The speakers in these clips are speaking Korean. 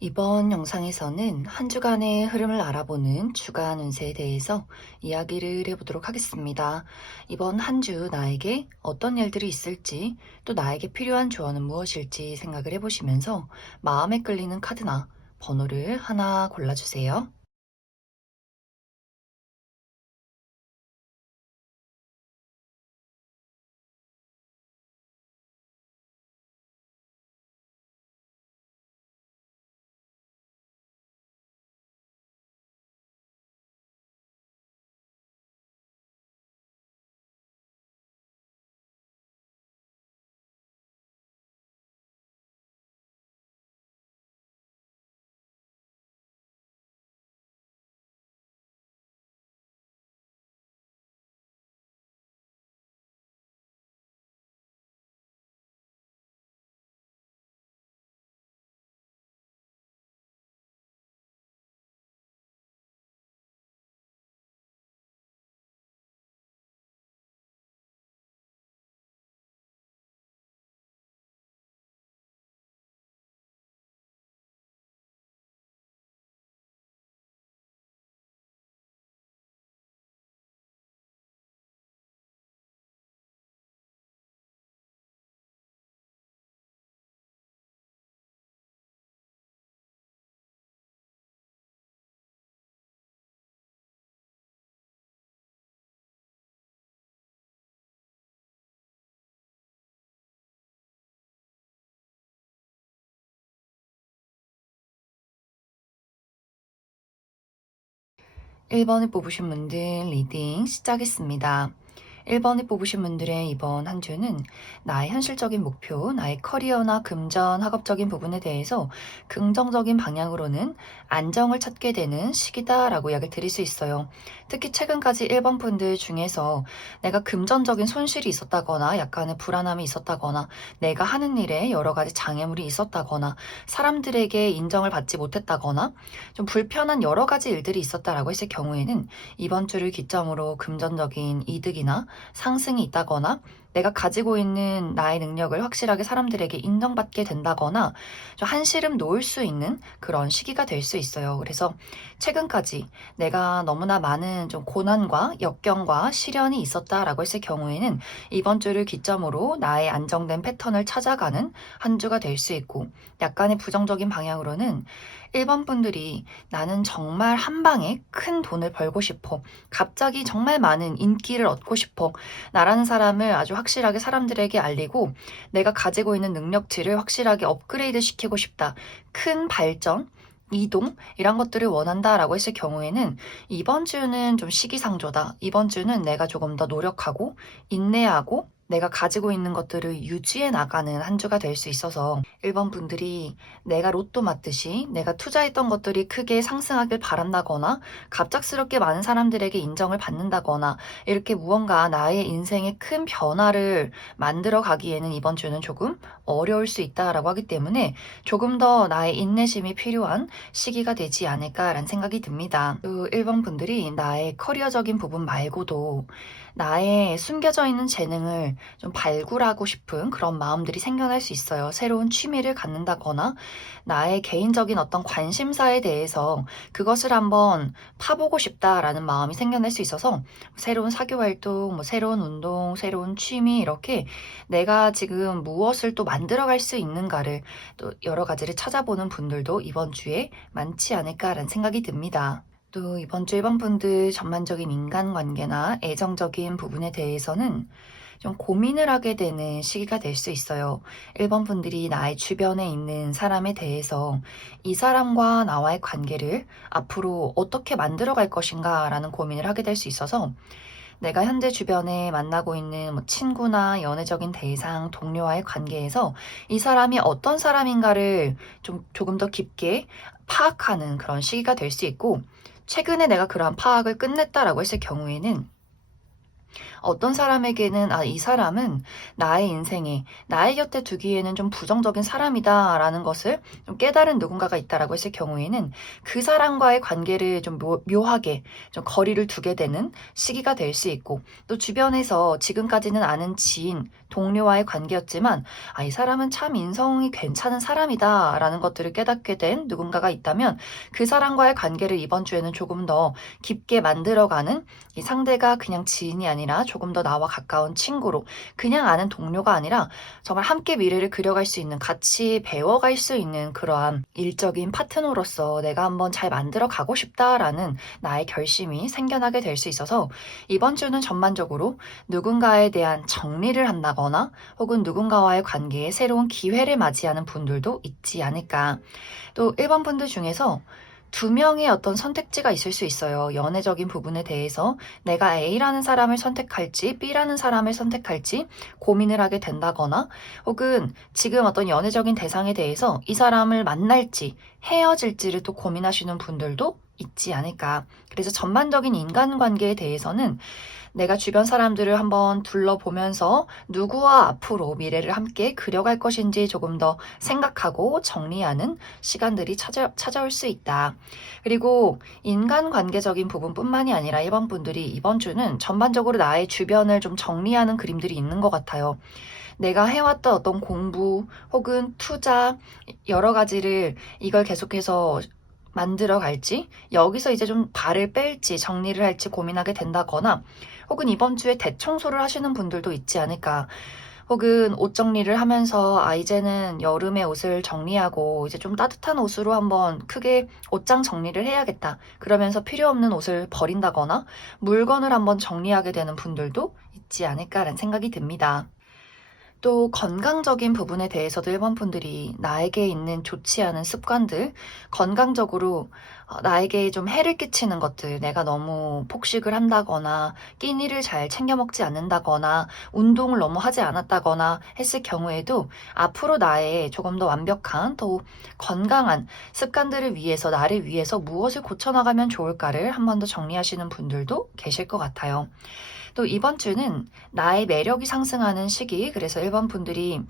이번 영상에서는 한 주간의 흐름을 알아보는 주간 운세에 대해서 이야기를 해보도록 하겠습니다. 이번 한 주 나에게 어떤 일들이 있을지, 또 나에게 필요한 조언은 무엇일지 생각을 해보시면서 마음에 끌리는 카드나 번호를 하나 골라주세요. 1번을 뽑으신 분들 리딩 시작했습니다. 1번을 뽑으신 분들의 이번 한 주는 나의 현실적인 목표, 나의 커리어나 금전, 학업적인 부분에 대해서 긍정적인 방향으로는 안정을 찾게 되는 시기다라고 이야기를 드릴 수 있어요. 특히 최근까지 1번 분들 중에서 내가 금전적인 손실이 있었다거나 약간의 불안함이 있었다거나 내가 하는 일에 여러 가지 장애물이 있었다거나 사람들에게 인정을 받지 못했다거나 좀 불편한 여러 가지 일들이 있었다라고 했을 경우에는 이번 주를 기점으로 금전적인 이득이나 상승이 있다거나 내가 가지고 있는 나의 능력을 확실하게 사람들에게 인정받게 된다거나 좀 한시름 놓을 수 있는 그런 시기가 될 수 있어요. 그래서 최근까지 내가 너무나 많은 좀 고난과 역경과 시련이 있었다라고 했을 경우에는 이번 주를 기점으로 나의 안정된 패턴을 찾아가는 한 주가 될 수 있고, 약간의 부정적인 방향으로는 1번 분들이 나는 정말 한 방에 큰 돈을 벌고 싶어. 갑자기 정말 많은 인기를 얻고 싶어. 나라는 사람을 아주 확실하게 사람들에게 알리고 내가 가지고 있는 능력치를 확실하게 업그레이드 시키고 싶다. 큰 발전, 이동 이런 것들을 원한다라고 했을 경우에는 이번 주는 좀 시기상조다. 이번 주는 내가 조금 더 노력하고 인내하고 내가 가지고 있는 것들을 유지해 나가는 한 주가 될 수 있어서 1번 분들이 내가 로또 맞듯이 내가 투자했던 것들이 크게 상승하길 바란다거나 갑작스럽게 많은 사람들에게 인정을 받는다거나 이렇게 무언가 나의 인생에 큰 변화를 만들어 가기에는 이번 주는 조금 어려울 수 있다라고 하기 때문에 조금 더 나의 인내심이 필요한 시기가 되지 않을까라는 생각이 듭니다. 또 1번 분들이 나의 커리어적인 부분 말고도 나의 숨겨져 있는 재능을 좀 발굴하고 싶은 그런 마음들이 생겨날 수 있어요. 새로운 취미를 갖는다거나 나의 개인적인 어떤 관심사에 대해서 그것을 한번 파보고 싶다라는 마음이 생겨날 수 있어서 새로운 사교 활동, 뭐 새로운 운동, 새로운 취미 이렇게 내가 지금 무엇을 또 만들어갈 수 있는가를 또 여러 가지를 찾아보는 분들도 이번 주에 많지 않을까라는 생각이 듭니다. 또 이번 주 1번 분들 전반적인 인간관계나 애정적인 부분에 대해서는 좀 고민을 하게 되는 시기가 될 수 있어요. 1번 분들이 나의 주변에 있는 사람에 대해서 이 사람과 나와의 관계를 앞으로 어떻게 만들어 갈 것인가 라는 고민을 하게 될 수 있어서 내가 현재 주변에 만나고 있는 뭐 친구나 연애적인 대상, 동료와의 관계에서 이 사람이 어떤 사람인가를 조금 더 깊게 파악하는 그런 시기가 될 수 있고, 최근에 내가 그러한 파악을 끝냈다라고 했을 경우에는 어떤 사람에게는 이 사람은 나의 인생에 나의 곁에 두기에는 좀 부정적인 사람이다라는 것을 좀 깨달은 누군가가 있다라고 했을 경우에는 그 사람과의 관계를 좀 묘하게 좀 거리를 두게 되는 시기가 될 수 있고, 또 주변에서 지금까지는 아는 지인, 동료와의 관계였지만 이 사람은 참 인성이 괜찮은 사람이다라는 것들을 깨닫게 된 누군가가 있다면 그 사람과의 관계를 이번 주에는 조금 더 깊게 만들어가는, 이 상대가 그냥 지인이 아니라 조금 더 나와 가까운 친구로, 그냥 아는 동료가 아니라 정말 함께 미래를 그려갈 수 있는, 같이 배워갈 수 있는 그러한 일적인 파트너로서 내가 한번 잘 만들어 가고 싶다라는 나의 결심이 생겨나게 될 수 있어서 이번 주는 전반적으로 누군가에 대한 정리를 한다거나 혹은 누군가와의 관계에 새로운 기회를 맞이하는 분들도 있지 않을까. 또 1번 분들 중에서 두 명의 어떤 선택지가 있을 수 있어요. 연애적인 부분에 대해서 내가 A라는 사람을 선택할지 B라는 사람을 선택할지 고민을 하게 된다거나, 혹은 지금 어떤 연애적인 대상에 대해서 이 사람을 만날지 헤어질지를 또 고민하시는 분들도 있지 않을까. 그래서 전반적인 인간관계에 대해서는 내가 주변 사람들을 한번 둘러보면서 누구와 앞으로 미래를 함께 그려갈 것인지 조금 더 생각하고 정리하는 시간들이 찾아올 수 있다. 그리고 인간관계적인 부분뿐만이 아니라 1번 분들이 이번 주는 전반적으로 나의 주변을 좀 정리하는 그림들이 있는 것 같아요. 내가 해왔던 어떤 공부 혹은 투자, 여러 가지를 이걸 계속해서 만들어 갈지, 여기서 이제 좀 발을 뺄지 정리를 할지 고민하게 된다거나, 혹은 이번 주에 대청소를 하시는 분들도 있지 않을까. 혹은 옷 정리를 하면서 이제는 여름의 옷을 정리하고 이제 좀 따뜻한 옷으로 한번 크게 옷장 정리를 해야겠다, 그러면서 필요 없는 옷을 버린다거나 물건을 한번 정리하게 되는 분들도 있지 않을까라는 생각이 듭니다. 또 건강적인 부분에 대해서도 1번 분들이 나에게 있는 좋지 않은 습관들, 건강적으로 나에게 좀 해를 끼치는 것들, 내가 너무 폭식을 한다거나 끼니를 잘 챙겨 먹지 않는다거나 운동을 너무 하지 않았다거나 했을 경우에도 앞으로 나의 조금 더 완벽한, 또 건강한 습관들을 위해서, 나를 위해서 무엇을 고쳐나가면 좋을까를 한 번 더 정리하시는 분들도 계실 것 같아요. 또 이번 주는 나의 매력이 상승하는 시기, 그래서 1번 분들이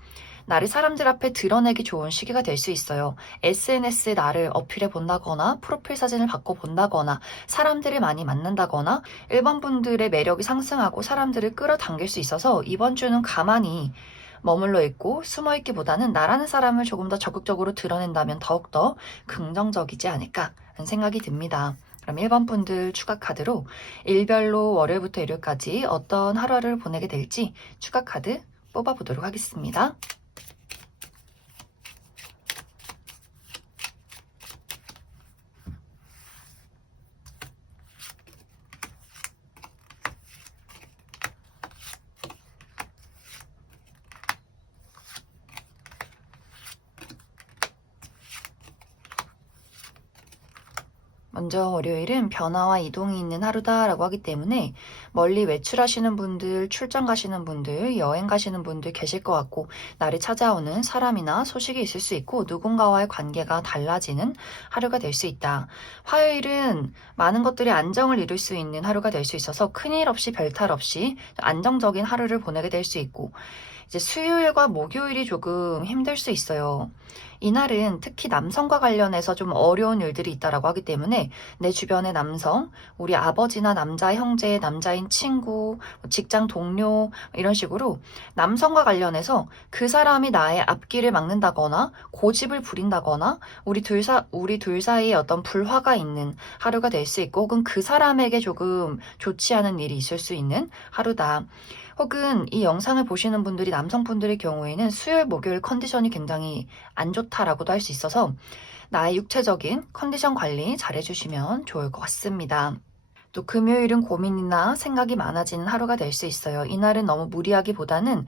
나를 사람들 앞에 드러내기 좋은 시기가 될 수 있어요. SNS에 나를 어필해 본다거나 프로필 사진을 바꿔 본다거나 사람들을 많이 만난다거나 1번 분들의 매력이 상승하고 사람들을 끌어당길 수 있어서 이번 주는 가만히 머물러 있고 숨어 있기보다는 나라는 사람을 조금 더 적극적으로 드러낸다면 더욱더 긍정적이지 않을까 하는 생각이 듭니다. 그럼 1번 분들 추가 카드로 일별로 월요일부터 일요일까지 어떤 하루를 보내게 될지 추가 카드 뽑아보도록 하겠습니다. 먼저 월요일은 변화와 이동이 있는 하루다라고 하기 때문에 멀리 외출하시는 분들, 출장 가시는 분들, 여행 가시는 분들 계실 것 같고, 나를 찾아오는 사람이나 소식이 있을 수 있고 누군가와의 관계가 달라지는 하루가 될 수 있다. 화요일은 많은 것들이 안정을 이룰 수 있는 하루가 될 수 있어서 큰일 없이 별탈 없이 안정적인 하루를 보내게 될 수 있고, 이제 수요일과 목요일이 조금 힘들 수 있어요. 이날은 특히 남성과 관련해서 좀 어려운 일들이 있다라고 하기 때문에 내 주변의 남성, 우리 아버지나 남자 형제, 남자인 친구, 직장 동료 이런 식으로 남성과 관련해서 그 사람이 나의 앞길을 막는다거나 고집을 부린다거나 우리 둘 사이에 어떤 불화가 있는 하루가 될 수 있고, 혹은 그 사람에게 조금 좋지 않은 일이 있을 수 있는 하루다. 혹은 이 영상을 보시는 분들이 남성분들의 경우에는 수요일, 목요일 컨디션이 굉장히 안 좋다라고도 할 수 있어서 나의 육체적인 컨디션 관리 잘 해주시면 좋을 것 같습니다. 또 금요일은 고민이나 생각이 많아지는 하루가 될 수 있어요. 이날은 너무 무리하기보다는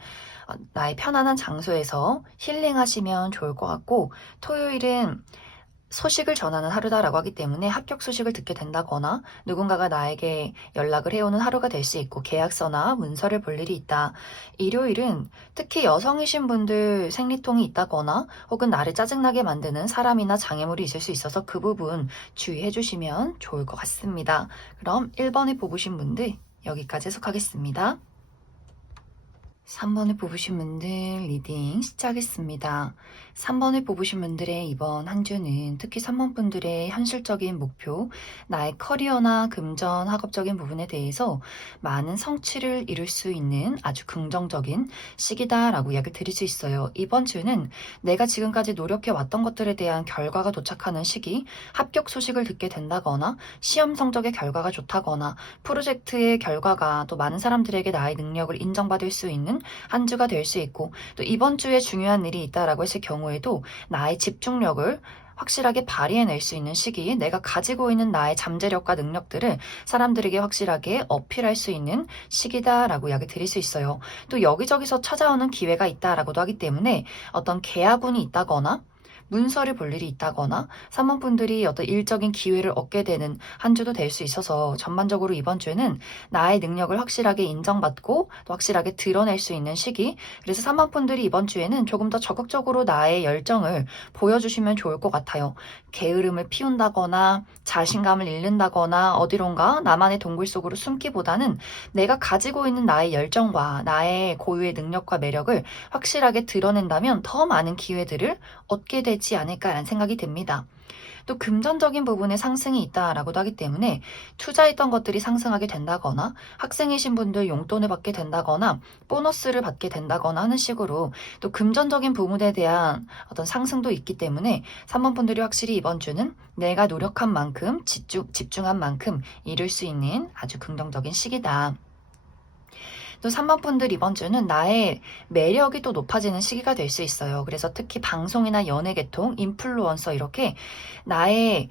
나의 편안한 장소에서 힐링하시면 좋을 것 같고, 토요일은 소식을 전하는 하루다라고 하기 때문에 합격 소식을 듣게 된다거나 누군가가 나에게 연락을 해오는 하루가 될 수 있고 계약서나 문서를 볼 일이 있다. 일요일은 특히 여성이신 분들 생리통이 있다거나 혹은 나를 짜증나게 만드는 사람이나 장애물이 있을 수 있어서 그 부분 주의해 주시면 좋을 것 같습니다. 그럼 1번을 뽑으신 분들 여기까지 해석하겠습니다. 3번을 뽑으신 분들 리딩 시작했습니다. 3번을 뽑으신 분들의 이번 한 주는 특히 3번 분들의 현실적인 목표, 나의 커리어나 금전, 학업적인 부분에 대해서 많은 성취를 이룰 수 있는 아주 긍정적인 시기다라고 이야기를 드릴 수 있어요. 이번 주는 내가 지금까지 노력해 왔던 것들에 대한 결과가 도착하는 시기, 합격 소식을 듣게 된다거나 시험 성적의 결과가 좋다거나 프로젝트의 결과가 또 많은 사람들에게 나의 능력을 인정받을 수 있는 한 주가 될 수 있고, 또 이번 주에 중요한 일이 있다라고 했을 경우에도 나의 집중력을 확실하게 발휘해낼 수 있는 시기, 내가 가지고 있는 나의 잠재력과 능력들을 사람들에게 확실하게 어필할 수 있는 시기다라고 이야기 드릴 수 있어요. 또 여기저기서 찾아오는 기회가 있다라고도 하기 때문에 어떤 계약운이 있다거나 문서를 볼 일이 있다거나 사모분들이 어떤 일적인 기회를 얻게 되는 한 주도 될 수 있어서 전반적으로 이번 주에는 나의 능력을 확실하게 인정받고 또 확실하게 드러낼 수 있는 시기, 그래서 사모분들이 이번 주에는 조금 더 적극적으로 나의 열정을 보여주시면 좋을 것 같아요. 게으름을 피운다거나 자신감을 잃는다거나 어디론가 나만의 동굴 속으로 숨기보다는 내가 가지고 있는 나의 열정과 나의 고유의 능력과 매력을 확실하게 드러낸다면 더 많은 기회들을 얻게 되지 않을까라는 생각이 듭니다. 또 금전적인 부분에 상승이 있다라고도 하기 때문에 투자했던 것들이 상승하게 된다거나 학생이신 분들 용돈을 받게 된다거나 보너스를 받게 된다거나 하는 식으로 또 금전적인 부분에 대한 어떤 상승도 있기 때문에 3번 분들이 확실히 이번 주는 내가 노력한 만큼 집중한 만큼 이룰 수 있는 아주 긍정적인 시기다. 또 3번 분들 이번 주는 나의 매력이 또 높아지는 시기가 될 수 있어요. 그래서 특히 방송이나 연예계통, 인플루언서 이렇게 나의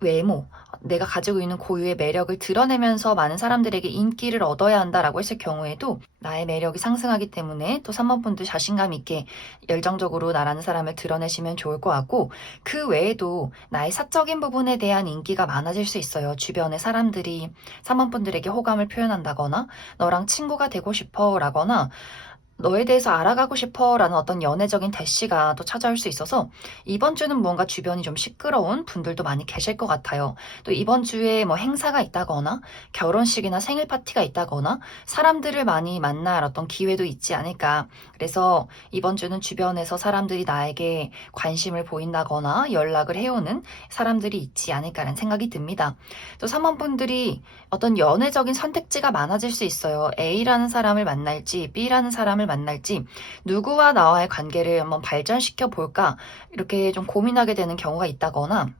외모, 내가 가지고 있는 고유의 매력을 드러내면서 많은 사람들에게 인기를 얻어야 한다라고 했을 경우에도 나의 매력이 상승하기 때문에 또 3번 분들 자신감 있게 열정적으로 나라는 사람을 드러내시면 좋을 것 같고, 그 외에도 나의 사적인 부분에 대한 인기가 많아질 수 있어요. 주변의 사람들이 3번 분들에게 호감을 표현한다거나 너랑 친구가 되고 싶어 라거나 너에 대해서 알아가고 싶어 라는 어떤 연애적인 대시가 또 찾아올 수 있어서 이번 주는 뭔가 주변이 좀 시끄러운 분들도 많이 계실 것 같아요. 또 이번 주에 뭐 행사가 있다거나 결혼식이나 생일 파티가 있다거나 사람들을 많이 만날 어떤 기회도 있지 않을까. 그래서 이번 주는 주변에서 사람들이 나에게 관심을 보인다거나 연락을 해오는 사람들이 있지 않을까라는 생각이 듭니다. 또 사모분들이 어떤 연애적인 선택지가 많아질 수 있어요. A라는 사람을 만날지 B라는 사람을 만날지 누구와 나와의 관계를 한번 발전시켜 볼까 이렇게 좀 고민하게 되는 경우가 있다거나,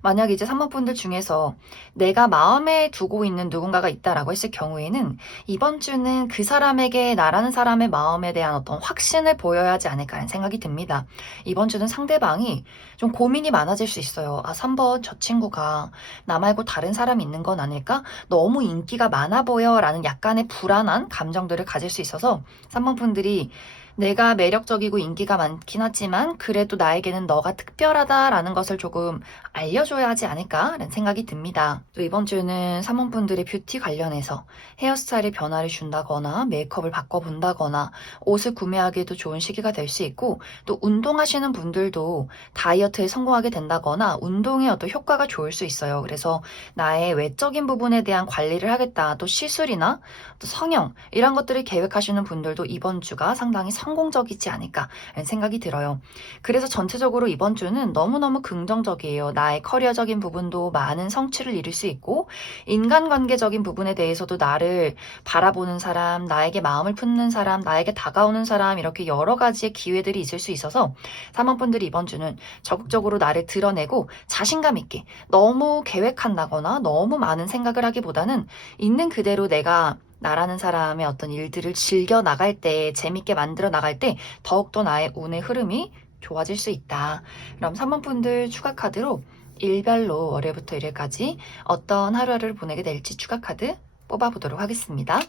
만약 이제 사모분들 중에서 내가 마음에 두고 있는 누군가가 있다라고 했을 경우에는 이번 주는 그 사람에게 나라는 사람의 마음에 대한 어떤 확신을 보여야 하지 않을까 하는 생각이 듭니다. 이번 주는 상대방이 좀 고민이 많아질 수 있어요. 아, 3번 저 친구가 나 말고 다른 사람이 있는 건 아닐까? 너무 인기가 많아 보여 라는 약간의 불안한 감정들을 가질 수 있어서 3번 분들이 내가 매력적이고 인기가 많긴 하지만 그래도 나에게는 너가 특별하다라는 것을 조금 알려줘야 하지 않을까라는 생각이 듭니다. 또 이번 주는 사모분들의 뷰티 관련해서 헤어스타일의 변화를 준다거나 메이크업을 바꿔본다거나 옷을 구매하기에도 좋은 시기가 될 수 있고, 또 운동하시는 분들도 다이어트에 성공하게 된다거나 운동의 어떤 효과가 좋을 수 있어요. 그래서 나의 외적인 부분에 대한 관리를 하겠다, 또 시술이나 또 성형 이런 것들을 계획하시는 분들도 이번 주가 상당히 성공적이지 않을까라는 생각이 들어요. 그래서 전체적으로 이번 주는 너무너무 긍정적이에요. 나의 커리어적인 부분도 많은 성취를 이룰 수 있고, 인간관계적인 부분에 대해서도 나를 바라보는 사람, 나에게 마음을 품는 사람, 나에게 다가오는 사람, 이렇게 여러 가지의 기회들이 있을 수 있어서 사모분들이 이번 주는 적극적으로 나를 드러내고 자신감 있게, 너무 계획한다거나 너무 많은 생각을 하기보다는 있는 그대로 내가 나라는 사람의 어떤 일들을 즐겨 나갈 때, 재밌게 만들어 나갈 때 더욱더 나의 운의 흐름이 좋아질 수 있다. 그럼 3번 분들 추가 카드로 일별로 월요일부터 일요일까지 어떤 하루하루를 보내게 될지 추가 카드 뽑아보도록 하겠습니다.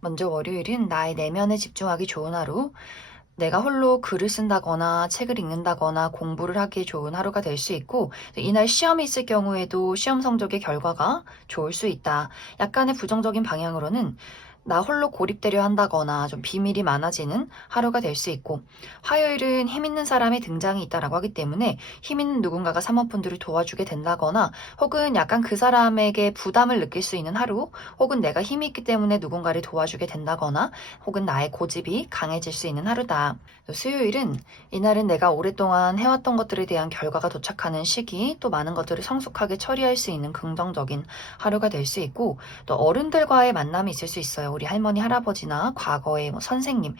먼저 월요일은 나의 내면에 집중하기 좋은 하루, 내가 홀로 글을 쓴다거나 책을 읽는다거나 공부를 하기에 좋은 하루가 될 수 있고, 또 이날 시험이 있을 경우에도 시험 성적의 결과가 좋을 수 있다. 약간의 부정적인 방향으로는 나 홀로 고립되려 한다거나 좀 비밀이 많아지는 하루가 될 수 있고, 화요일은 힘 있는 사람의 등장이 있다라고 하기 때문에 힘 있는 누군가가 사모분들을 도와주게 된다거나, 혹은 약간 그 사람에게 부담을 느낄 수 있는 하루, 혹은 내가 힘이 있기 때문에 누군가를 도와주게 된다거나, 혹은 나의 고집이 강해질 수 있는 하루다. 또 수요일은 이날은 내가 오랫동안 해왔던 것들에 대한 결과가 도착하는 시기, 또 많은 것들을 성숙하게 처리할 수 있는 긍정적인 하루가 될 수 있고, 또 어른들과의 만남이 있을 수 있어요. 우리 할머니, 할아버지나 과거의 선생님,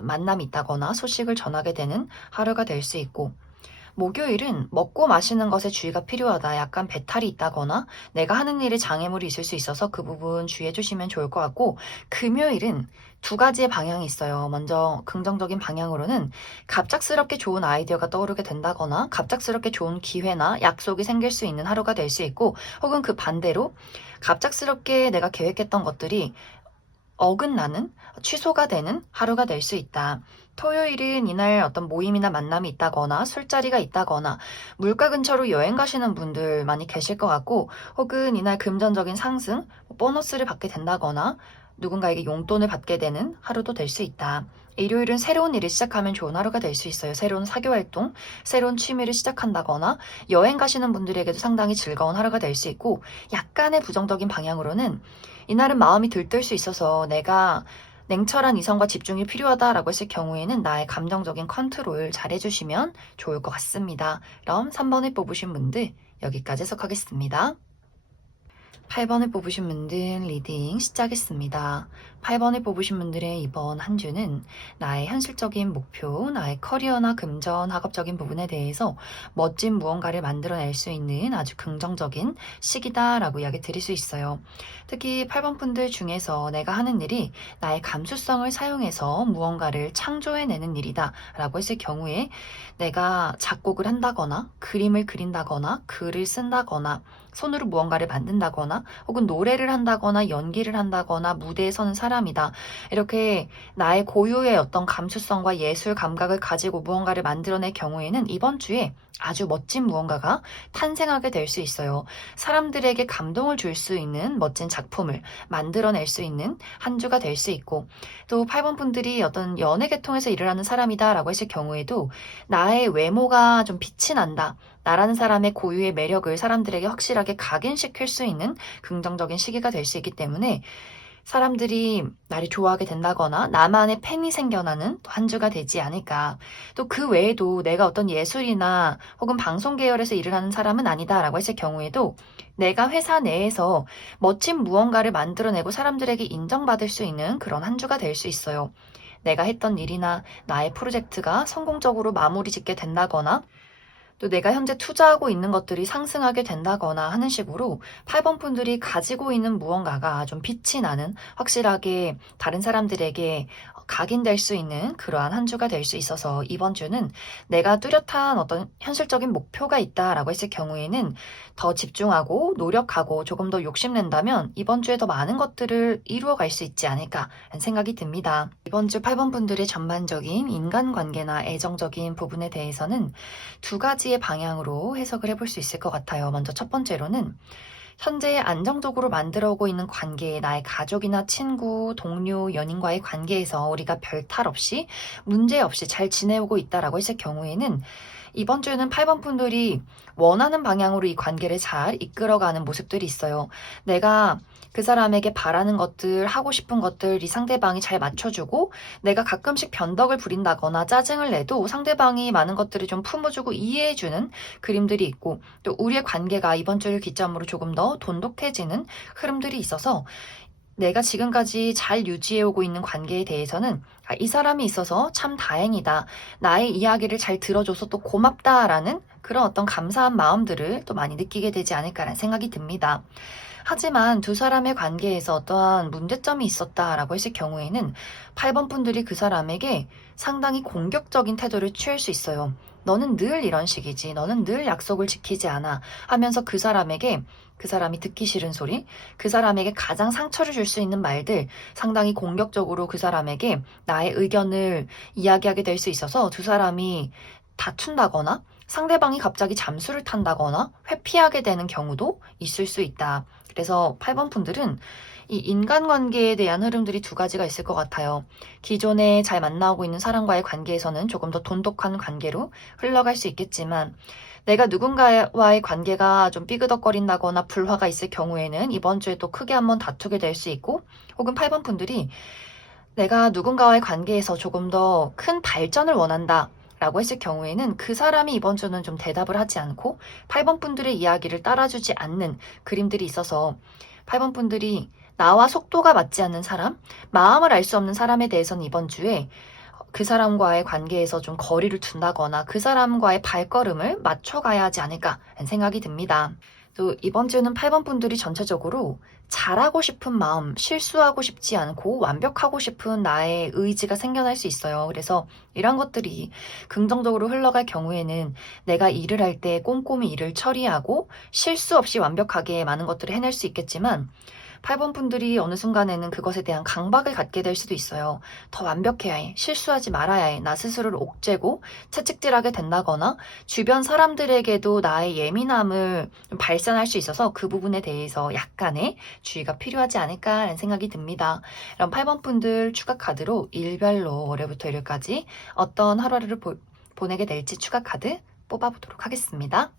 만남이 있다거나 소식을 전하게 되는 하루가 될 수 있고, 목요일은 먹고 마시는 것에 주의가 필요하다. 약간 배탈이 있다거나 내가 하는 일에 장애물이 있을 수 있어서 그 부분 주의해 주시면 좋을 것 같고, 금요일은 두 가지의 방향이 있어요. 먼저 긍정적인 방향으로는 갑작스럽게 좋은 아이디어가 떠오르게 된다거나 갑작스럽게 좋은 기회나 약속이 생길 수 있는 하루가 될 수 있고, 혹은 그 반대로 갑작스럽게 내가 계획했던 것들이 어긋나는, 취소가 되는 하루가 될 수 있다. 토요일은 이날 어떤 모임이나 만남이 있다거나 술자리가 있다거나 물가 근처로 여행 가시는 분들 많이 계실 것 같고, 혹은 이날 금전적인 상승, 보너스를 받게 된다거나 누군가에게 용돈을 받게 되는 하루도 될 수 있다. 일요일은 새로운 일을 시작하면 좋은 하루가 될 수 있어요. 새로운 사교 활동, 새로운 취미를 시작한다거나 여행 가시는 분들에게도 상당히 즐거운 하루가 될 수 있고, 약간의 부정적인 방향으로는 이날은 마음이 들뜰 수 있어서 내가 냉철한 이성과 집중이 필요하다라고 했을 경우에는 나의 감정적인 컨트롤 잘 해주시면 좋을 것 같습니다. 그럼 3번을 뽑으신 분들 여기까지 해석하겠습니다. 8번을 뽑으신 분들 리딩 시작했습니다. 8번을 뽑으신 분들의 이번 한 주는 나의 현실적인 목표, 나의 커리어나 금전, 학업적인 부분에 대해서 멋진 무언가를 만들어낼 수 있는 아주 긍정적인 시기다라고 이야기 드릴 수 있어요. 특히 8번 분들 중에서 내가 하는 일이 나의 감수성을 사용해서 무언가를 창조해내는 일이다 라고 했을 경우에, 내가 작곡을 한다거나 그림을 그린다거나 글을 쓴다거나 손으로 무언가를 만든다거나 혹은 노래를 한다거나 연기를 한다거나 무대에 서는 사람이다. 이렇게 나의 고유의 어떤 감수성과 예술 감각을 가지고 무언가를 만들어낼 경우에는 이번 주에 아주 멋진 무언가가 탄생하게 될 수 있어요. 사람들에게 감동을 줄 수 있는 멋진 작품을 만들어낼 수 있는 한 주가 될 수 있고, 또 8번 분들이 어떤 연예 계통에서 일을 하는 사람이다라고 했을 경우에도 나의 외모가 좀 빛이 난다. 나라는 사람의 고유의 매력을 사람들에게 확실하게 각인시킬 수 있는 긍정적인 시기가 될 수 있기 때문에 사람들이 나를 좋아하게 된다거나 나만의 팬이 생겨나는 한 주가 되지 않을까. 또 그 외에도 내가 어떤 예술이나 혹은 방송 계열에서 일을 하는 사람은 아니다라고 했을 경우에도 내가 회사 내에서 멋진 무언가를 만들어내고 사람들에게 인정받을 수 있는 그런 한 주가 될 수 있어요. 내가 했던 일이나 나의 프로젝트가 성공적으로 마무리 짓게 된다거나, 또 내가 현재 투자하고 있는 것들이 상승하게 된다거나 하는 식으로 8번 분들이 가지고 있는 무언가가 좀 빛이 나는, 확실하게 다른 사람들에게 각인될 수 있는 그러한 한 주가 될 수 있어서, 이번 주는 내가 뚜렷한 어떤 현실적인 목표가 있다라고 했을 경우에는 더 집중하고 노력하고 조금 더 욕심낸다면 이번 주에 더 많은 것들을 이루어갈 수 있지 않을까 하는 생각이 듭니다. 이번 주 8번 분들의 전반적인 인간관계나 애정적인 부분에 대해서는 두 가지의 방향으로 해석을 해볼 수 있을 것 같아요. 먼저 첫 번째로는 현재 안정적으로 만들어오고 있는 관계, 나의 가족이나 친구, 동료, 연인과의 관계에서 우리가 별 탈 없이 문제 없이 잘 지내오고 있다라고 했을 경우에는 이번 주에는 8번 분들이 원하는 방향으로 이 관계를 잘 이끌어가는 모습들이 있어요. 내가 그 사람에게 바라는 것들, 하고 싶은 것들 이 상대방이 잘 맞춰주고, 내가 가끔씩 변덕을 부린다거나 짜증을 내도 상대방이 많은 것들을 좀 품어주고 이해해주는 그림들이 있고, 또 우리의 관계가 이번 주를 기점으로 조금 더 돈독해지는 흐름들이 있어서 내가 지금까지 잘 유지해오고 있는 관계에 대해서는 이 사람이 있어서 참 다행이다. 나의 이야기를 잘 들어줘서 또 고맙다라는 그런 어떤 감사한 마음들을 또 많이 느끼게 되지 않을까라는 생각이 듭니다. 하지만 두 사람의 관계에서 어떠한 문제점이 있었다라고 했을 경우에는 8번 분들이 그 사람에게 상당히 공격적인 태도를 취할 수 있어요. 너는 늘 이런 식이지. 너는 늘 약속을 지키지 않아. 하면서 그 사람에게 그 사람이 듣기 싫은 소리, 그 사람에게 가장 상처를 줄 수 있는 말들, 상당히 공격적으로 그 사람에게 나의 의견을 이야기하게 될 수 있어서 두 사람이 다툰다거나 상대방이 갑자기 잠수를 탄다거나 회피하게 되는 경우도 있을 수 있다. 그래서 8번 분들은 이 인간관계에 대한 흐름들이 두 가지가 있을 것 같아요. 기존에 잘 만나고 있는 사람과의 관계에서는 조금 더 돈독한 관계로 흘러갈 수 있겠지만 내가 누군가와의 관계가 좀 삐그덕거린다거나 불화가 있을 경우에는 이번 주에 또 크게 한번 다투게 될 수 있고 혹은 8번 분들이 내가 누군가와의 관계에서 조금 더 큰 발전을 원한다. 라고 했을 경우에는 그 사람이 이번 주는 좀 대답을 하지 않고 8번 분들의 이야기를 따라주지 않는 그림들이 있어서 8번 분들이 나와 속도가 맞지 않는 사람, 마음을 알 수 없는 사람에 대해서는 이번 주에 그 사람과의 관계에서 좀 거리를 둔다거나 그 사람과의 발걸음을 맞춰가야 하지 않을까 하는 생각이 듭니다. 또 이번 주는 8번 분들이 전체적으로 잘하고 싶은 마음, 실수하고 싶지 않고 완벽하고 싶은 나의 의지가 생겨날 수 있어요. 그래서 이런 것들이 긍정적으로 흘러갈 경우에는 내가 일을 할 때 꼼꼼히 일을 처리하고 실수 없이 완벽하게 많은 것들을 해낼 수 있겠지만 8번 분들이 어느 순간에는 그것에 대한 강박을 갖게 될 수도 있어요. 더 완벽해야 해. 실수하지 말아야 해. 나 스스로를 옥죄고 채찍질하게 된다거나 주변 사람들에게도 나의 예민함을 발산할 수 있어서 그 부분에 대해서 약간의 주의가 필요하지 않을까라는 생각이 듭니다. 그럼 8번 분들 추가 카드로 일별로 월요일부터 일요일까지 어떤 하루하루를 보내게 될지 추가 카드 뽑아보도록 하겠습니다.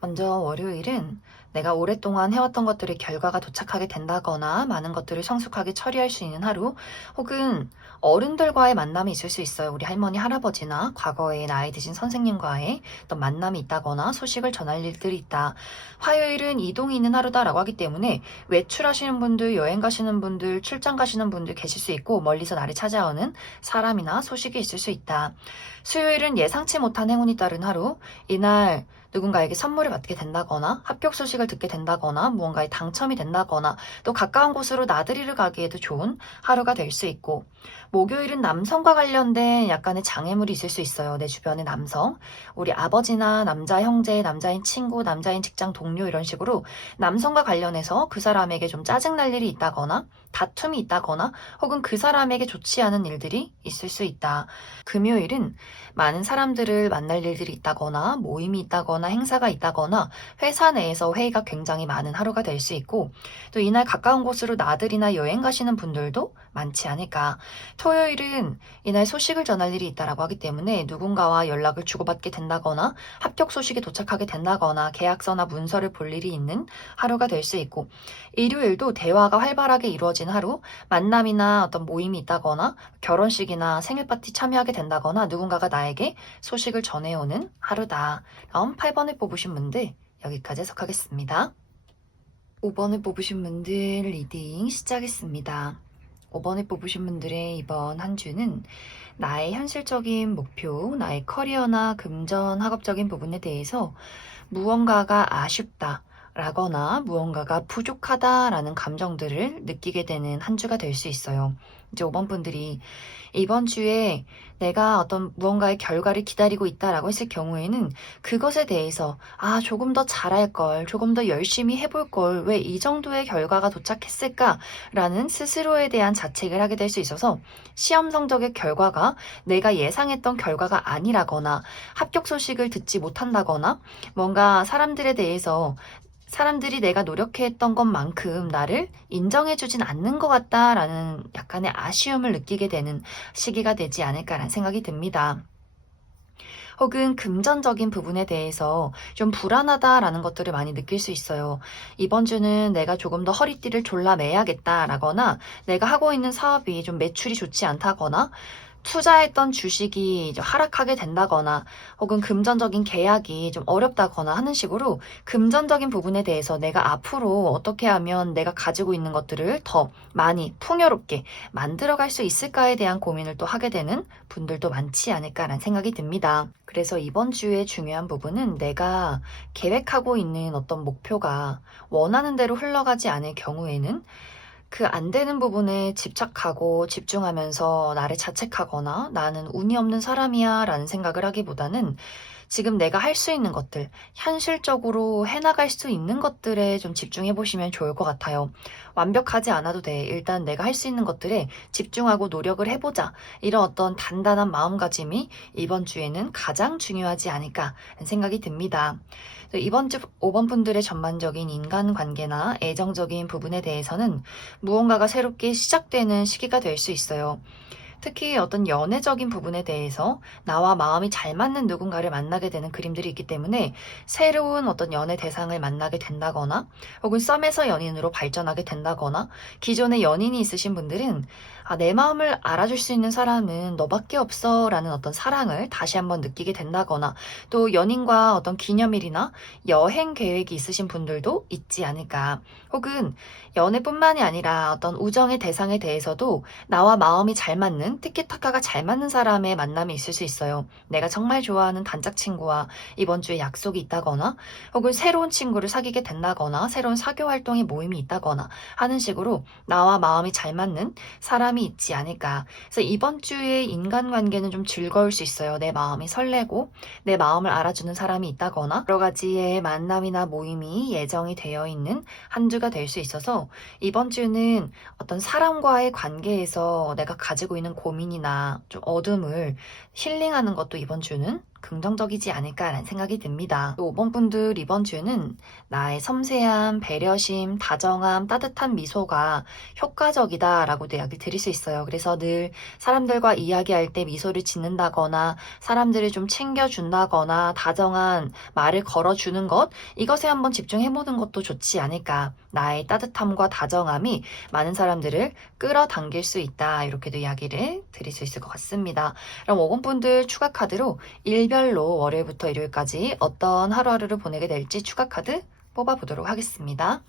먼저 월요일은 내가 오랫동안 해왔던 것들의 결과가 도착하게 된다거나 많은 것들을 성숙하게 처리할 수 있는 하루 혹은 어른들과의 만남이 있을 수 있어요. 우리 할머니, 할아버지나 과거에 나이 드신 선생님과의 어떤 만남이 있다거나 소식을 전할 일들이 있다. 화요일은 이동이 있는 하루다라고 하기 때문에 외출하시는 분들, 여행 가시는 분들, 출장 가시는 분들 계실 수 있고 멀리서 나를 찾아오는 사람이나 소식이 있을 수 있다. 수요일은 예상치 못한 행운이 따른 하루. 이날 누군가에게 선물을 받게 된다거나 합격 소식을 듣게 된다거나 무언가에 당첨이 된다거나 또 가까운 곳으로 나들이를 가기에도 좋은 하루가 될 수 있고 목요일은 남성과 관련된 약간의 장애물이 있을 수 있어요. 내 주변의 남성, 우리 아버지나 남자 형제, 남자인 친구, 남자인 직장 동료 이런 식으로 남성과 관련해서 그 사람에게 좀 짜증날 일이 있다거나 다툼이 있다거나 혹은 그 사람에게 좋지 않은 일들이 있을 수 있다. 금요일은 많은 사람들을 만날 일들이 있다거나 모임이 있다거나 행사가 있다거나 회사 내에서 회의가 굉장히 많은 하루가 될 수 있고 또 이날 가까운 곳으로 나들이나 여행 가시는 분들도 많지 않을까. 토요일은 이날 소식을 전할 일이 있다라고 하기 때문에 누군가와 연락을 주고받게 된다거나 합격 소식이 도착하게 된다거나 계약서나 문서를 볼 일이 있는 하루가 될 수 있고 일요일도 대화가 활발하게 이루어진 하루, 만남이나 어떤 모임이 있다거나 결혼식이나 생일 파티 참여하게 된다거나 누군가가 나에게 소식을 전해오는 하루다. 그럼 8번을 뽑으신 분들 여기까지 해석하겠습니다. 5번을 뽑으신 분들 리딩 시작했습니다. 5번을 뽑으신 분들의 이번 한 주는 나의 현실적인 목표, 나의 커리어나 금전, 학업적인 부분에 대해서 무언가가 아쉽다. 라거나 무언가가 부족하다라는 감정들을 느끼게 되는 한 주가 될 수 있어요. 이제 5번 분들이 이번 주에 내가 어떤 무언가의 결과를 기다리고 있다라고 했을 경우에는 그것에 대해서 조금 더 잘할 걸, 조금 더 열심히 해볼 걸, 왜 이 정도의 결과가 도착했을까라는 스스로에 대한 자책을 하게 될 수 있어서 시험 성적의 결과가 내가 예상했던 결과가 아니라거나 합격 소식을 듣지 못한다거나 뭔가 사람들이 내가 노력했던 것만큼 나를 인정해주진 않는 것 같다라는 약간의 아쉬움을 느끼게 되는 시기가 되지 않을까라는 생각이 듭니다. 혹은 금전적인 부분에 대해서 좀 불안하다라는 것들을 많이 느낄 수 있어요. 이번 주는 내가 조금 더 허리띠를 졸라매야겠다라거나 내가 하고 있는 사업이 좀 매출이 좋지 않다거나 투자했던 주식이 이제 하락하게 된다거나 혹은 금전적인 계약이 좀 어렵다거나 하는 식으로 금전적인 부분에 대해서 내가 앞으로 어떻게 하면 내가 가지고 있는 것들을 더 많이 풍요롭게 만들어갈 수 있을까에 대한 고민을 또 하게 되는 분들도 많지 않을까라는 생각이 듭니다. 그래서 이번 주의 중요한 부분은 내가 계획하고 있는 어떤 목표가 원하는 대로 흘러가지 않을 경우에는 그 안 되는 부분에 집착하고 집중하면서 나를 자책하거나 나는 운이 없는 사람이야 라는 생각을 하기보다는 지금 내가 할 수 있는 것들, 현실적으로 해나갈 수 있는 것들에 좀 집중해 보시면 좋을 것 같아요. 완벽하지 않아도 돼. 일단 내가 할 수 있는 것들에 집중하고 노력을 해보자. 이런 어떤 단단한 마음가짐이 이번 주에는 가장 중요하지 않을까 생각이 듭니다. 이번 주 5번 분들의 전반적인 인간관계나 애정적인 부분에 대해서는 무언가가 새롭게 시작되는 시기가 될 수 있어요. 특히 어떤 연애적인 부분에 대해서 나와 마음이 잘 맞는 누군가를 만나게 되는 그림들이 있기 때문에 새로운 어떤 연애 대상을 만나게 된다거나 혹은 썸에서 연인으로 발전하게 된다거나 기존에 연인이 있으신 분들은 내 마음을 알아줄 수 있는 사람은 너밖에 없어 라는 어떤 사랑을 다시 한번 느끼게 된다거나 또 연인과 어떤 기념일이나 여행 계획이 있으신 분들도 있지 않을까. 혹은 연애뿐만이 아니라 어떤 우정의 대상에 대해서도 나와 마음이 잘 맞는, 티키타카가 잘 맞는 사람의 만남이 있을 수 있어요. 내가 정말 좋아하는 단짝 친구와 이번 주에 약속이 있다거나 혹은 새로운 친구를 사귀게 된다거나 새로운 사교 활동의 모임이 있다거나 하는 식으로 나와 마음이 잘 맞는 사람이 있지 않을까. 그래서 이번 주에 인간관계는 좀 즐거울 수 있어요. 내 마음이 설레고 내 마음을 알아주는 사람이 있다거나 여러 가지의 만남이나 모임이 예정이 되어 있는 한 주가 될 수 있어서 이번 주는 어떤 사람과의 관계에서 내가 가지고 있는 고민이나 좀 어둠을 힐링하는 것도 이번 주는 긍정적이지 않을까라는 생각이 듭니다. 또 5번 분들 이번 주는 나의 섬세함, 배려심, 다정함, 따뜻한 미소가 효과적이다라고도 이야기 드릴 수 있어요. 그래서 늘 사람들과 이야기할 때 미소를 짓는다거나 사람들을 좀 챙겨준다거나 다정한 말을 걸어주는 것 이것에 한번 집중해보는 것도 좋지 않을까. 나의 따뜻함과 다정함이 많은 사람들을 끌어당길 수 있다. 이렇게도 이야기를 드릴 수 있을 것 같습니다. 그럼 5번 분들 추가 카드로 일별로 월요일부터 일요일까지 어떤 하루하루를 보내게 될지 추가 카드 뽑아보도록 하겠습니다.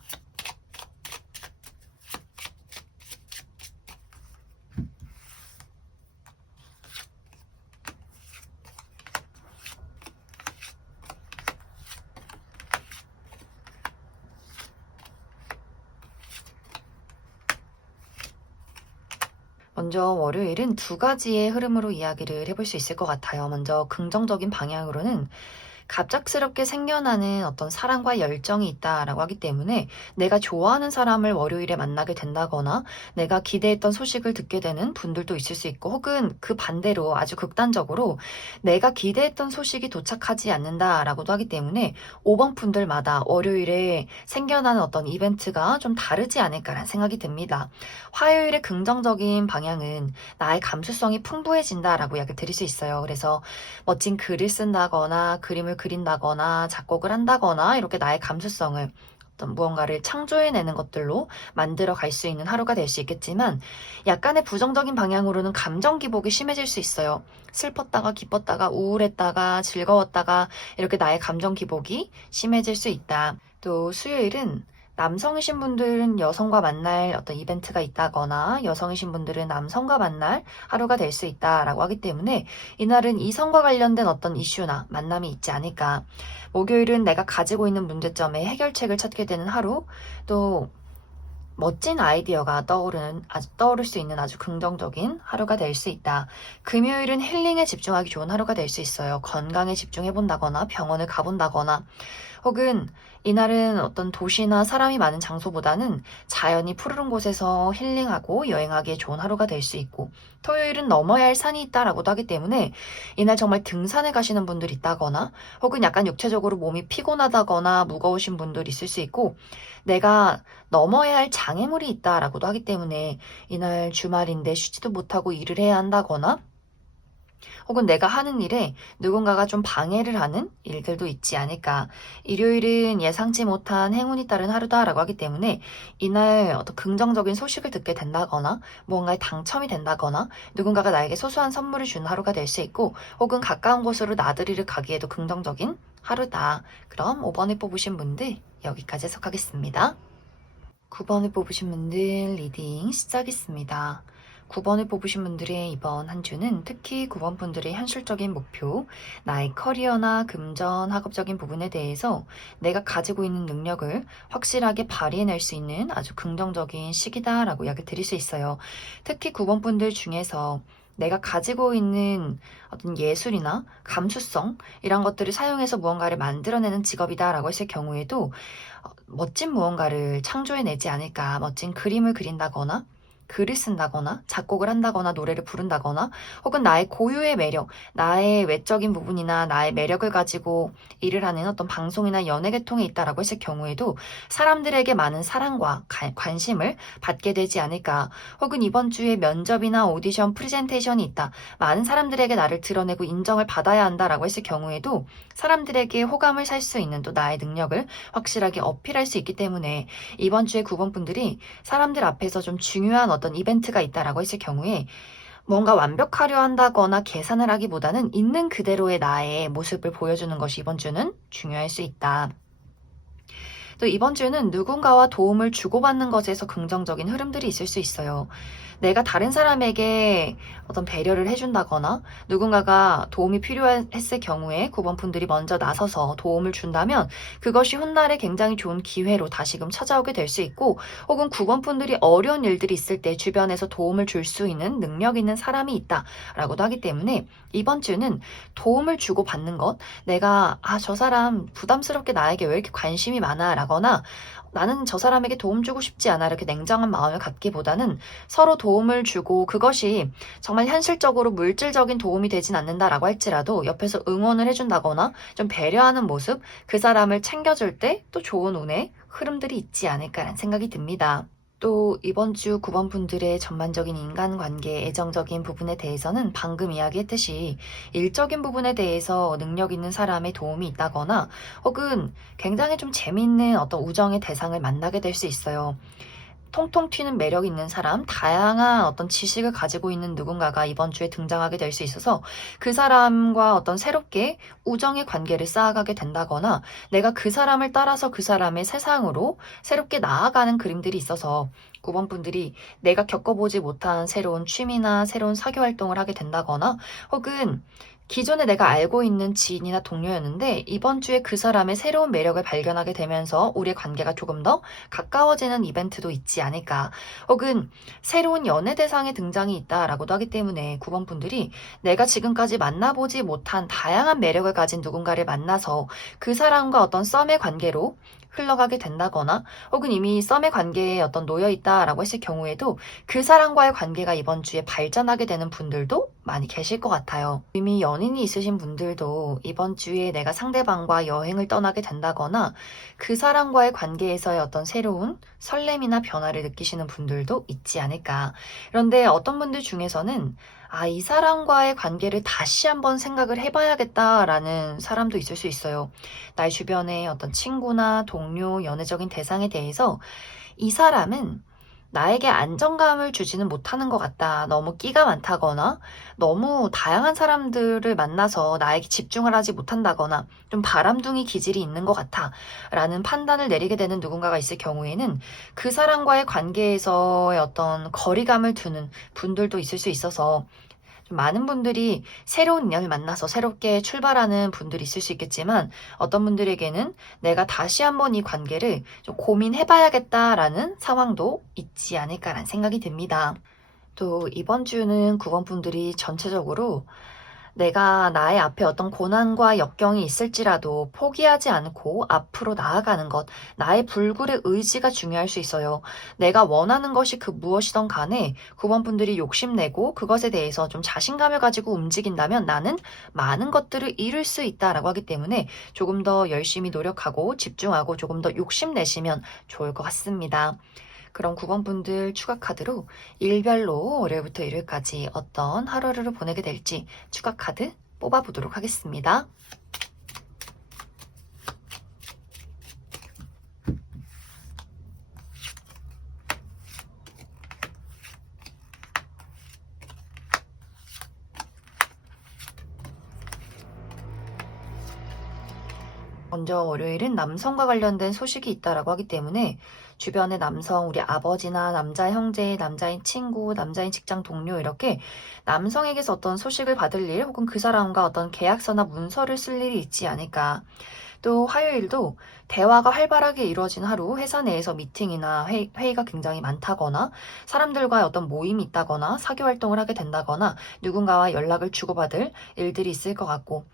먼저 월요일은 두 가지의 흐름으로 이야기를 해볼 수 있을 것 같아요. 먼저 긍정적인 방향으로는 갑작스럽게 생겨나는 어떤 사랑과 열정이 있다라고 하기 때문에 내가 좋아하는 사람을 월요일에 만나게 된다거나 내가 기대했던 소식을 듣게 되는 분들도 있을 수 있고 혹은 그 반대로 아주 극단적으로 내가 기대했던 소식이 도착하지 않는다라고도 하기 때문에 5번 분들마다 월요일에 생겨나는 어떤 이벤트가 좀 다르지 않을까라는 생각이 듭니다. 화요일의 긍정적인 방향은 나의 감수성이 풍부해진다라고 이야기 드릴 수 있어요. 그래서 멋진 글을 쓴다거나 그림을 그린다거나 작곡을 한다거나 이렇게 나의 감수성을 어떤 무언가를 창조해내는 것들로 만들어 갈 수 있는 하루가 될 수 있겠지만 약간의 부정적인 방향으로는 감정 기복이 심해질 수 있어요. 슬펐다가 기뻤다가 우울했다가 즐거웠다가 이렇게 나의 감정 기복이 심해질 수 있다. 또 수요일은 남성이신 분들은 여성과 만날 어떤 이벤트가 있다거나 여성이신 분들은 남성과 만날 하루가 될 수 있다라고 하기 때문에 이날은 이성과 관련된 어떤 이슈나 만남이 있지 않을까. 목요일은 내가 가지고 있는 문제점에 해결책을 찾게 되는 하루, 또 멋진 아이디어가 떠오를 수 있는 아주 긍정적인 하루가 될 수 있다. 금요일은 힐링에 집중하기 좋은 하루가 될 수 있어요. 건강에 집중해 본다거나 병원을 가본다거나 혹은 이날은 어떤 도시나 사람이 많은 장소보다는 자연이 푸르른 곳에서 힐링하고 여행하기에 좋은 하루가 될 수 있고 토요일은 넘어야 할 산이 있다라고도 하기 때문에 이날 정말 등산에 가시는 분들이 있다거나 혹은 약간 육체적으로 몸이 피곤하다거나 무거우신 분들이 있을 수 있고 내가 넘어야 할 장애물이 있다라고도 하기 때문에 이날 주말인데 쉬지도 못하고 일을 해야 한다거나 혹은 내가 하는 일에 누군가가 좀 방해를 하는 일들도 있지 않을까. 일요일은 예상치 못한 행운이 따른 하루다라고 하기 때문에 이날 어떤 긍정적인 소식을 듣게 된다거나 무언가에 당첨이 된다거나 누군가가 나에게 소소한 선물을 주는 하루가 될 수 있고 혹은 가까운 곳으로 나들이를 가기에도 긍정적인 하루다. 그럼 5번을 뽑으신 분들 여기까지 해석하겠습니다. 9번을 뽑으신 분들 리딩 시작했습니다. 9번을 뽑으신 분들의 이번 한 주는 특히 9번 분들의 현실적인 목표, 나의 커리어나 금전, 학업적인 부분에 대해서 내가 가지고 있는 능력을 확실하게 발휘해낼 수 있는 아주 긍정적인 시기다라고 이야기 드릴 수 있어요. 특히 9번 분들 중에서 내가 가지고 있는 어떤 예술이나 감수성 이런 것들을 사용해서 무언가를 만들어내는 직업이다라고 했을 경우에도 멋진 무언가를 창조해내지 않을까, 멋진 그림을 그린다거나 글을 쓴다거나 작곡을 한다거나 노래를 부른다거나 혹은 나의 고유의 매력, 나의 외적인 부분이나 나의 매력을 가지고 일을 하는 어떤 방송이나 연예계통에 있다라고 했을 경우에도 사람들에게 많은 사랑과 관심을 받게 되지 않을까. 혹은 이번 주에 면접이나 오디션 프레젠테이션이 있다. 많은 사람들에게 나를 드러내고 인정을 받아야 한다라고 했을 경우에도 사람들에게 호감을 살 수 있는 또 나의 능력을 확실하게 어필할 수 있기 때문에 이번 주에 9번 분들이 사람들 앞에서 좀 중요한 어떤 이벤트가 있다라고 했을 경우에 뭔가 완벽하려 한다거나 계산을 하기보다는 있는 그대로의 나의 모습을 보여주는 것이 이번 주는 중요할 수 있다. 또 이번 주는 누군가와 도움을 주고받는 것에서 긍정적인 흐름들이 있을 수 있어요. 내가 다른 사람에게 어떤 배려를 해준다거나 누군가가 도움이 필요했을 경우에 9번 분들이 먼저 나서서 도움을 준다면 그것이 훗날에 굉장히 좋은 기회로 다시금 찾아오게 될 수 있고 혹은 9번 분들이 어려운 일들이 있을 때 주변에서 도움을 줄 수 있는 능력 있는 사람이 있다라고도 하기 때문에 이번 주는 도움을 주고받는 것, 내가 저 사람 부담스럽게 나에게 왜 이렇게 관심이 많아 라거나 나는 저 사람에게 도움 주고 싶지 않아 이렇게 냉정한 마음을 갖기보다는 서로 도움을 주고 그것이 정말 현실적으로 물질적인 도움이 되진 않는다라고 할지라도 옆에서 응원을 해준다거나 좀 배려하는 모습, 그 사람을 챙겨줄 때 또 좋은 운의 흐름들이 있지 않을까라는 생각이 듭니다. 또 이번 주 9번 분들의 전반적인 인간관계, 애정적인 부분에 대해서는 방금 이야기했듯이 일적인 부분에 대해서 능력 있는 사람의 도움이 있다거나 혹은 굉장히 좀 재미있는 어떤 우정의 대상을 만나게 될 수 있어요. 통통 튀는 매력 있는 사람, 다양한 어떤 지식을 가지고 있는 누군가가 이번 주에 등장하게 될 수 있어서 그 사람과 어떤 새롭게 우정의 관계를 쌓아가게 된다거나 내가 그 사람을 따라서 그 사람의 세상으로 새롭게 나아가는 그림들이 있어서 9번 분들이 내가 겪어보지 못한 새로운 취미나 새로운 사교 활동을 하게 된다거나 혹은 기존에 내가 알고 있는 지인이나 동료였는데 이번 주에 그 사람의 새로운 매력을 발견하게 되면서 우리의 관계가 조금 더 가까워지는 이벤트도 있지 않을까. 혹은 새로운 연애 대상의 등장이 있다라고도 하기 때문에 9번 분들이 내가 지금까지 만나보지 못한 다양한 매력을 가진 누군가를 만나서 그 사람과 어떤 썸의 관계로 흘러가게 된다거나 혹은 이미 썸의 관계에 어떤 놓여 있다라고 했을 경우에도 그 사람과의 관계가 이번 주에 발전하게 되는 분들도 많이 계실 것 같아요. 이미 연인이 있으신 분들도 이번 주에 내가 상대방과 여행을 떠나게 된다거나 그 사람과의 관계에서의 어떤 새로운 설렘이나 변화를 느끼시는 분들도 있지 않을까. 그런데 어떤 분들 중에서는 이 사람과의 관계를 다시 한번 생각을 해봐야겠다라는 사람도 있을 수 있어요. 나의 주변에 어떤 친구나 동료, 연애적인 대상에 대해서 이 사람은 나에게 안정감을 주지는 못하는 것 같다. 너무 끼가 많다거나 너무 다양한 사람들을 만나서 나에게 집중을 하지 못한다거나 좀 바람둥이 기질이 있는 것 같아. 라는 판단을 내리게 되는 누군가가 있을 경우에는 그 사람과의 관계에서의 어떤 거리감을 두는 분들도 있을 수 있어서 많은 분들이 새로운 인연을 만나서 새롭게 출발하는 분들이 있을 수 있겠지만 어떤 분들에게는 내가 다시 한번 이 관계를 좀 고민해봐야겠다라는 상황도 있지 않을까라는 생각이 듭니다. 또 이번 주는 9번 분들이 전체적으로 내가 나의 앞에 어떤 고난과 역경이 있을지라도 포기하지 않고 앞으로 나아가는 것, 나의 불굴의 의지가 중요할 수 있어요. 내가 원하는 것이 그 무엇이든 간에 9번 분들이 욕심내고 그것에 대해서 좀 자신감을 가지고 움직인다면 나는 많은 것들을 이룰 수 있다라고 하기 때문에 조금 더 열심히 노력하고 집중하고 조금 더 욕심내시면 좋을 것 같습니다. 그럼 9번 분들 추가 카드로 일별로 월요일부터 일요일까지 어떤 하루를 보내게 될지 추가 카드 뽑아보도록 하겠습니다. 먼저 월요일은 남성과 관련된 소식이 있다라고 하기 때문에 주변의 남성, 우리 아버지나 남자 형제, 남자인 친구, 남자인 직장 동료 이렇게 남성에게서 어떤 소식을 받을 일 혹은 그 사람과 어떤 계약서나 문서를 쓸 일이 있지 않을까. 또 화요일도 대화가 활발하게 이루어진 하루, 회사 내에서 미팅이나 회의가 굉장히 많다거나 사람들과의 어떤 모임이 있다거나 사교 활동을 하게 된다거나 누군가와 연락을 주고받을 일들이 있을 것 같고,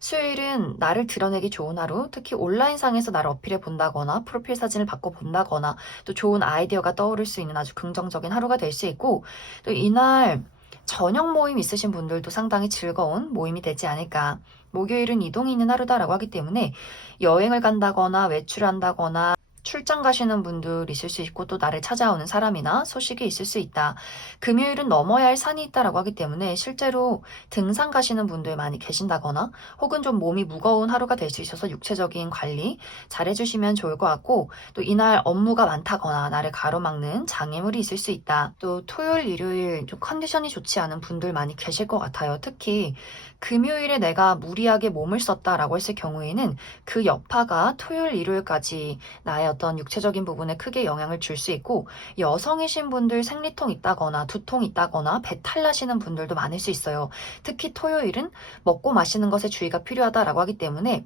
수요일은 나를 드러내기 좋은 하루, 특히 온라인상에서 나를 어필해 본다거나 프로필 사진을 바꿔 본다거나 또 좋은 아이디어가 떠오를 수 있는 아주 긍정적인 하루가 될 수 있고, 또 이날 저녁 모임 있으신 분들도 상당히 즐거운 모임이 되지 않을까. 목요일은 이동이 있는 하루다라고 하기 때문에 여행을 간다거나 외출한다거나 출장 가시는 분들 있을 수 있고 또 나를 찾아오는 사람이나 소식이 있을 수 있다. 금요일은 넘어야 할 산이 있다라고 하기 때문에 실제로 등산 가시는 분들 많이 계신다거나 혹은 좀 몸이 무거운 하루가 될 수 있어서 육체적인 관리 잘 해주시면 좋을 것 같고, 또 이날 업무가 많다거나 나를 가로막는 장애물이 있을 수 있다. 또 토요일, 일요일 좀 컨디션이 좋지 않은 분들 많이 계실 것 같아요. 특히 금요일에 내가 무리하게 몸을 썼다라고 했을 경우에는 그 여파가 토요일, 일요일까지 나의 어떤 육체적인 부분에 크게 영향을 줄 수 있고, 여성이신 분들 생리통 있다거나 두통 있다거나 배탈 나시는 분들도 많을 수 있어요. 특히 토요일은 먹고 마시는 것에 주의가 필요하다라고 하기 때문에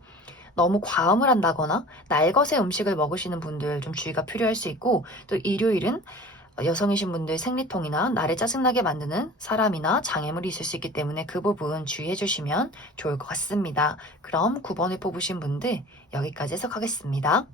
너무 과음을 한다거나 날것의 음식을 먹으시는 분들 좀 주의가 필요할 수 있고, 또 일요일은 여성이신 분들 생리통이나 나를 짜증나게 만드는 사람이나 장애물이 있을 수 있기 때문에 그 부분 주의해 주시면 좋을 것 같습니다. 그럼 9번을 뽑으신 분들 여기까지 해석하겠습니다.